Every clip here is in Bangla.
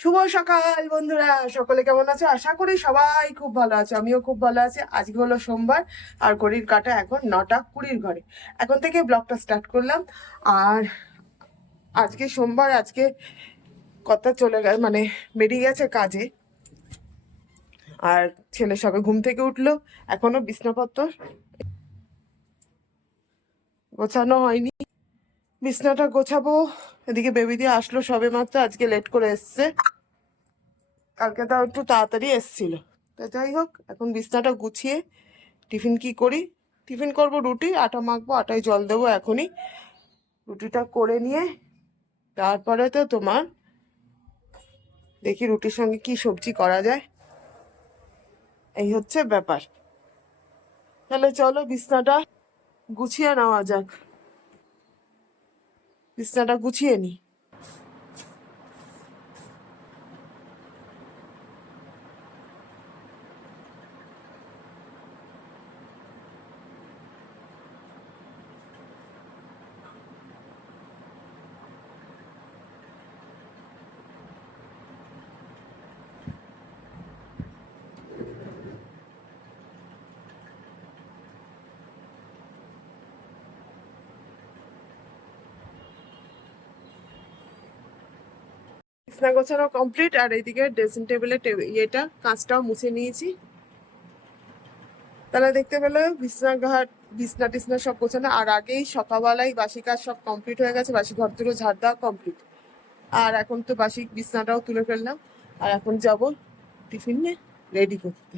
শুভ সকাল, বন্ধুরা। সকলে কেমন আছো? আশা করি সবাই খুব ভালো আছে। আমিও খুব ভালো আছি। আজকে হলো সোমবার, আর ঘড়ির কাটা এখন নটা কুড়ির ঘরে এখন থেকে ব্লগটা স্টার্ট করলাম। আর আজকে সোমবার, আজকে কথা চলে গেল মানে বেরিয়ে গেছে কাজে। আর ছেলে সবে ঘুম থেকে উঠল, এখনও বিছনাপত্র গোছানো হয়নি। বিছনাটা গোছাবো। এদিকে বেবি দিয়ে আসলো সবে মাত্র, আজকে লেট করে এসছে। কালকে তাও একটু তাড়াতাড়ি এসছিল। তা যাই হোক, এখন বিছনাটা গুছিয়ে টিফিন কি করি? টিফিন করব রুটি, আটা মাখবো, আটায় জল দেবো এখনই। রুটিটা করে নিয়ে, তারপরে তো তোমার দেখি রুটির সঙ্গে কি সবজি করা যায়। এই হচ্ছে ব্যাপার। তাহলে চলো বিছনাটা গুছিয়ে নেওয়া যাক। বিছনাটা গুছিয়ে নি। বিছনা গোছানো কমপ্লিট আর এইদিকে ড্রেসিং টেবিলের ইয়েটা কাঁচটাও মুছে নিয়েছি। তাহলে দেখতে পেল বিছনা ঘাট, বিছনা টিছনা সব গোছানো, আর আগেই সকালবেলায় বাসি কাজ সব কমপ্লিট হয়ে গেছে, বাসি ঘর দুটো ঝাড় দেওয়া কমপ্লিট আর এখন তো বাসি বিছনাটাও তুলে ফেললাম, আর এখন যাব টিফিন নিয়ে রেডি করতে।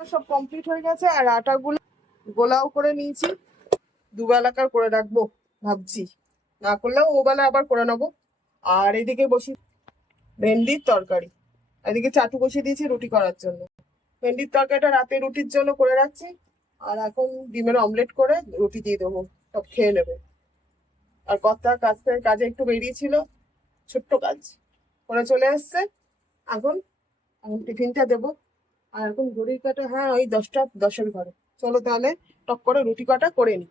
সব কমপ্লিট হয়ে গেছে, আর আটাগুলো গোলাও করে নিয়েছি। দুবেলাকার করে রাখব, ভাবছি। না করলেও ও বেলা আবার করে নেব। আর এদিকে বসি ভেন্ডির তরকারি। এদিকে চাটু বসিয়ে দিয়েছি রুটি করার জন্য। ভেন্ডির তরকারিটা রাতে রুটির জন্য করে রাখছি। আর এখন ডিমের অমলেট করে রুটি দিয়ে দেবো, সব খেয়ে নেবে। আর কর্তা কাজ থেকে কাজে একটু বেরিয়েছিল, ছোট্ট কাজ। করে চলে আসছে। এখন টিফিনটা দেবো। আর এখন ঘড়ির কাটা হ্যাঁ ওই দশটা, দশের ঘরে। চলো তাহলে টক করে রুটি কাটা করে নি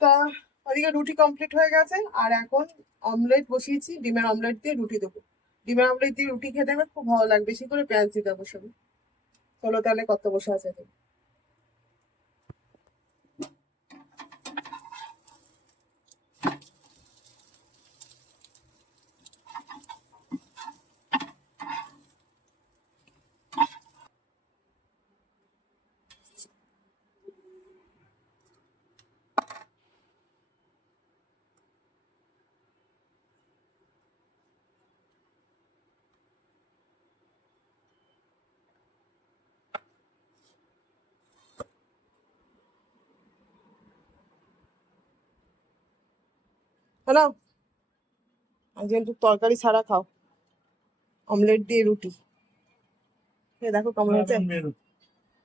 তা ওদিকে রুটি কমপ্লিট হয়ে গেছে, আর এখন অমলেট বসিয়েছি, ডিমের অমলেট দিয়ে রুটি দেবো। ডিমের অমলেট দিয়ে রুটি খেতে আমার খুব ভালো লাগবে বেশি করে পেঁয়াজ দিতে সঙ্গে চলো তাহলে কত বসে আছে হ্যালো? আজকে একটু তরকারি ছাড়া খাও। অমলেট দিয়ে রুটি। খেয়ে দেখো কেমন হচ্ছে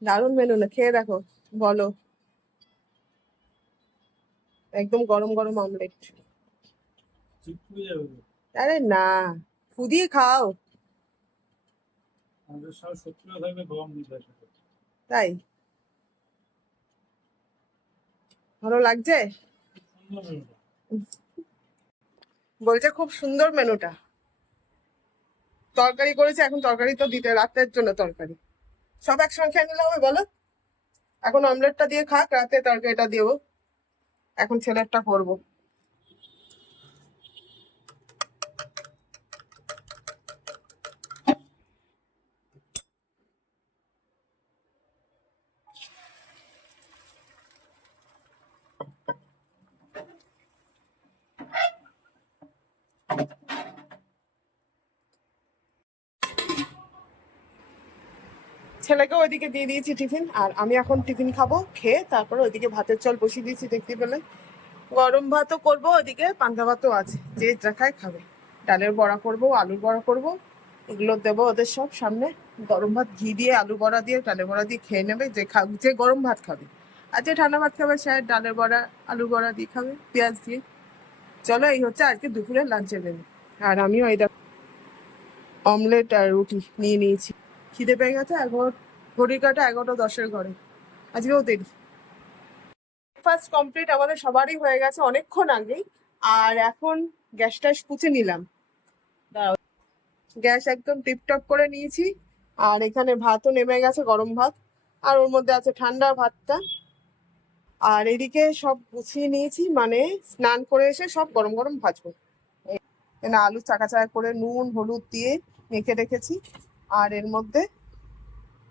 দারুণ মেনু না খেয়ে দেখো বলো। একদম গরম গরম অমলেট। আরে না ফুদিয়ে খাও। তাই? ভালো লাগছে? বলছে খুব সুন্দর মেনুটা। তরকারি করেছে, এখন তরকারি তো দিতে রাতের জন্য তরকারি। সব একসঙ্গে খেয়ে নিলে হবে, বলো? এখন অমলেটটা দিয়ে খাক, রাতে তরকারিটা দেবো। এখন ছেলেরটা করব। ছেলেকে ওইদিকে দিয়ে দিয়েছি টিফিন, আর আমি এখন টিফিন খাব, খেয়ে তারপরে ওইদিকে ভাতের চল বসিয়ে দিয়েছি, দেখতে পেলে গরম ভাতও করব, ওইদিকে পান্তা ভাতও আছে, যে যা খায় খাবে। ডালের বড়া করব, আলুর বড়া করব, এগুলো দেবো ওদের সব সামনে। গরম ভাত ঘি দিয়ে, আলু বড়া দিয়ে, ডালের বড়া দিয়ে খেয়ে নেবে, যে খা যে গরম ভাত খাবে। আর যে ঠান্ডা ভাত খাবে, সে ডালের বড়া আলু বড়া দিয়ে খাবে, পেঁয়াজ দিয়ে। চলো, এই হচ্ছে আজকে দুপুরের লাঞ্চের মেনু আর আমিও দেখো অমলেট আর রুটি নিয়ে নিয়েছি। খিদে পেয়ে গেছে, এগারো, ঘড়ির কাটা এগারোটা দশের ঘরে। আজকেও দেরি। ব্রেকফাস্ট কমপ্লিট আমাদের সবারই হয়ে গেছে অনেকক্ষণ আগেই, আর এখন গ্যাস ট্যাস পুছে নিলাম। গ্যাস একদম টিপটপ করে নিয়েছি, আর এখানে ভাতও নেমে গেছে, গরম ভাত, আর ওর মধ্যে আছে ঠান্ডা ভাতটা। আর এদিকে সব গুছিয়ে নিয়েছি মানে স্নান করে এসে সব গরম গরম ভাজবো। আলু চাকা চাকা করে নুন, হলুদ দিয়ে মেখে রেখেছি। আর এর মধ্যে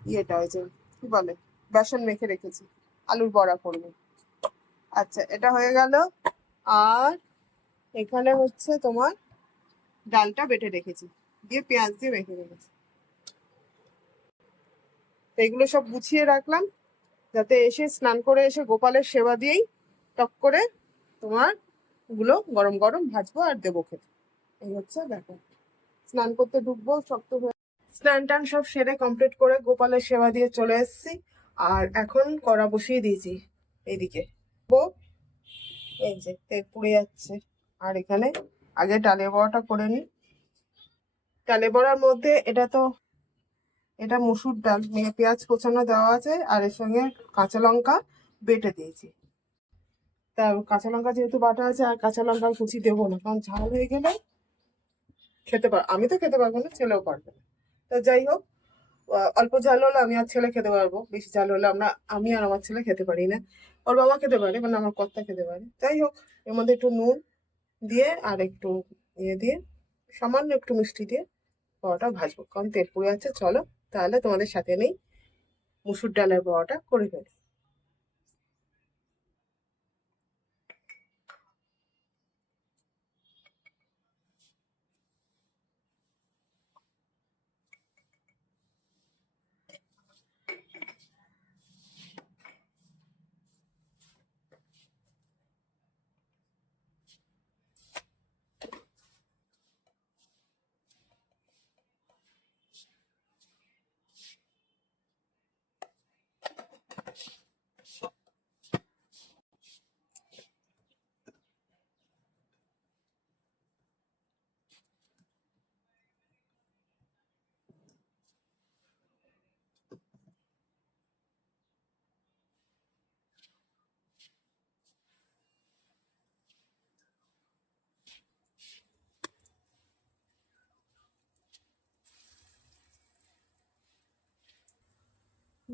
ইয়েটা হয়েছে কি বলে, বেসন মেখে রেখেছি, আলুর বড়া করব। আচ্ছা এটা হয়ে গেল। আর এখানে হচ্ছে তোমার ডালটা বেটে রেখেছি, দিয়ে পেঁয়াজ দিয়ে মেখে রেখেছি। এগুলো সব গুছিয়ে রাখলাম, যাতে এসে স্নান করে এসে গোপালের সেবা দিয়েই টক করে তোমারগুলো গরম গরম ভাজবো আর দেবো খেতে। এই হচ্ছে ব্যাপার। স্নান করতে ঢুকবো সব তো হয়ে স্নান টান সব সেরে কমপ্লিট করে গোপালের সেবা দিয়ে চলে এসেছি। আর এখন কড়া বসিয়ে দিয়েছি এদিকে। ও এই যে তেল পুড়ে যাচ্ছে। আর এখানে আগে ডালের বড়াটা করে নিই। ডালের বড়ার মধ্যে এটা তো, এটা মসুর ডাল। পেঁয়াজ কোচানো দেওয়া আছে আর এর সঙ্গে কাঁচা লঙ্কা বেটে দিয়েছি। তা কাঁচা লঙ্কা যেহেতু বাটা আছে, আর কাঁচা লঙ্কা কুচি দেবো না। কারণ ঝাল হয়ে গেলে খেতে পার, আমি তো খেতে পারব না, ছেলেও পারবে না। তো যাই হোক অল্প ঝাল হলে আমি আর ছেলে খেতে পারব। বেশি ঝাল হলে আমরা, আমি আর আমার ছেলে খেতে পারি না। ওর বাবা খেতে পারে মানে আমার কর্তা খেতে পারে। যাই হোক, এর মধ্যে একটু নুন দিয়ে আর একটু ইয়ে দিয়ে, সামান্য একটু মিষ্টি দিয়ে বড়াটা ভাজবো। কারণ তেল পুড়ে আছে, চলো। তাহলে তোমাদের সাথে নেই মুসুর ডালের বড়াটা করে ফেলি।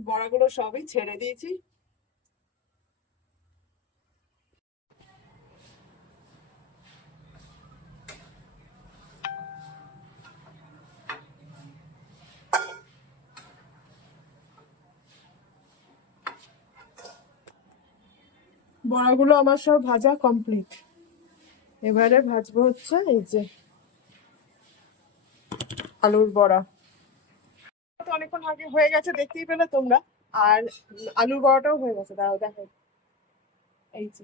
বড়াগুলো সবই ছেড়ে দিয়েছি। বড়াগুলো আমার সব ভাজা কমপ্লিট এবারে ভাজবো হচ্ছে এই যে আলুর বড়া। অনেকক্ষণ আগে হয়ে গেছে, দেখতেই পেলে তোমরা। আর আলুর বড়াটাও হয়ে গেছে, দাঁড়াও, দেখো। এই যে,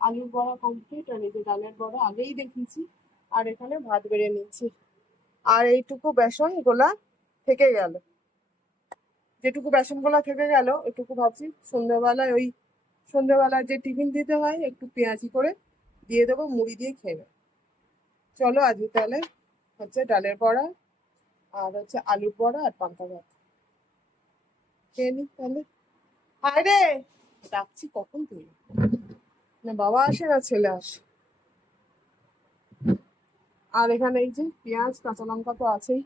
আলুর বড়া কমপ্লিট আর এই যে ডালের বড়া, আগেই দেখিয়েছি। আর এখানে ভাত বেড়ে নিয়েছি। আর এইটুকু বেসন গোলা থেকে গেল। যেটুকু বেসন গোলা থেকে গেল এটুকু ভাবছি সন্ধ্যাবেলায় ওই সন্ধ্যাবেলায় যে টিফিন দিতে হয়, একটু পেঁয়াজি করে দিয়ে দেবো, মুড়ি দিয়ে খেয়ে চলো আজকে তাহলে হচ্ছে ডালের বড়া আর হচ্ছে আলু বড়া আর পান্তা ভাত। খেয়ে নি তাহলে। হায় রে, ডাকছি কখন তুই? না, বাবা আসে না, ছেলে আসে। আর এখানে এই যে পেঁয়াজ, কাঁচা লঙ্কা তো আছেই।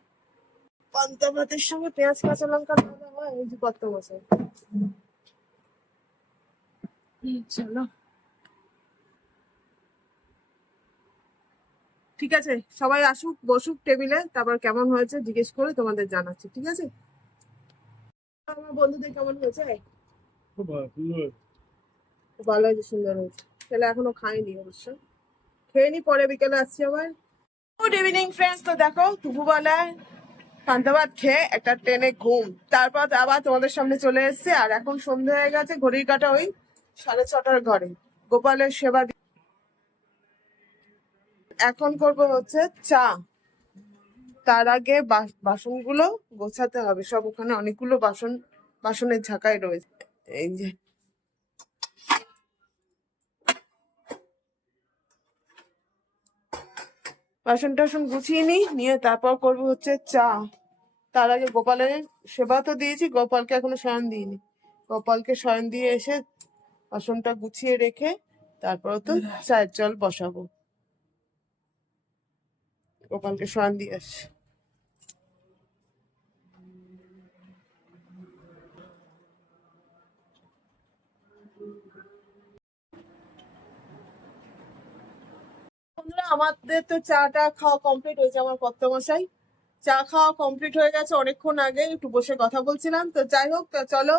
পান্তা ভাতের সঙ্গে পেঁয়াজ, কাঁচা লঙ্কা দেওয়া হয়, এই যে কত বছর। চলো। ঠিক আছে? সবাই আসুক বসুক টেবিলে তারপর কেমন হয়েছে জিজ্ঞেস করে তোমাদের জানাচ্ছি ঠিক আছে? আমার বন্ধুদের কেমন হয়েছে? ভালো হয়েছে। সুন্দর হয়েছে। ছেলে এখনও খাইনি অবশ্য। খেয়ে নি পরে বিকেলে আসছি আবার। গুড ইভিনিং ফ্রেন্ডস তো দেখো দুপুরবেলায় পান্তা খেয়ে একটা ট্রেনে ঘুম। তারপর আবার তোমাদের সামনে চলে এসেছে। আর এখন সন্ধে হয়ে গেছে ঘড়ির কাটা ওই সাড়ে ছটার ঘরে। গোপালের সেবা এখন করব হচ্ছে চা। তার আগে বাস- বাসনগুলো গোছাতে হবে। সব ওখানে অনেকগুলো বাসন বাসনের ঝাঁকায় রয়েছে। এই যে। বাসন টাসন গুছিয়ে নিই নিয়ে তারপর করব হচ্ছে চা। তার আগে গোপালের সেবা তো দিয়েছি গোপালকে এখনও শয়ন দিইনি। গোপালকে শয়ন দিয়ে এসে বাসনটা গুছিয়ে রেখে তারপর তো চায়ের জল বসাবো। গোপালকে শয়ন দিয়ে আসি। আমাদের তো চাটা খাওয়া কমপ্লিট হয়েছে আমার কর্তমশাই। চা খাওয়া কমপ্লিট হয়ে গেছে অনেকক্ষণ আগে, একটু বসে কথা বলছিলাম। তো যাই হোক চলো,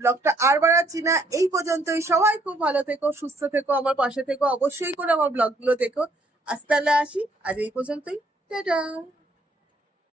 ব্লগটা আর বাড়াচ্ছি না। এই পর্যন্তই। সবাই খুব ভালো থেকো, সুস্থ থেকো, আমার পাশে থেকো। অবশ্যই করে আমার ব্লগগুলো দেখো। আজ তাহলে আসি। আজ এই পর্যন্তই। Ta-da!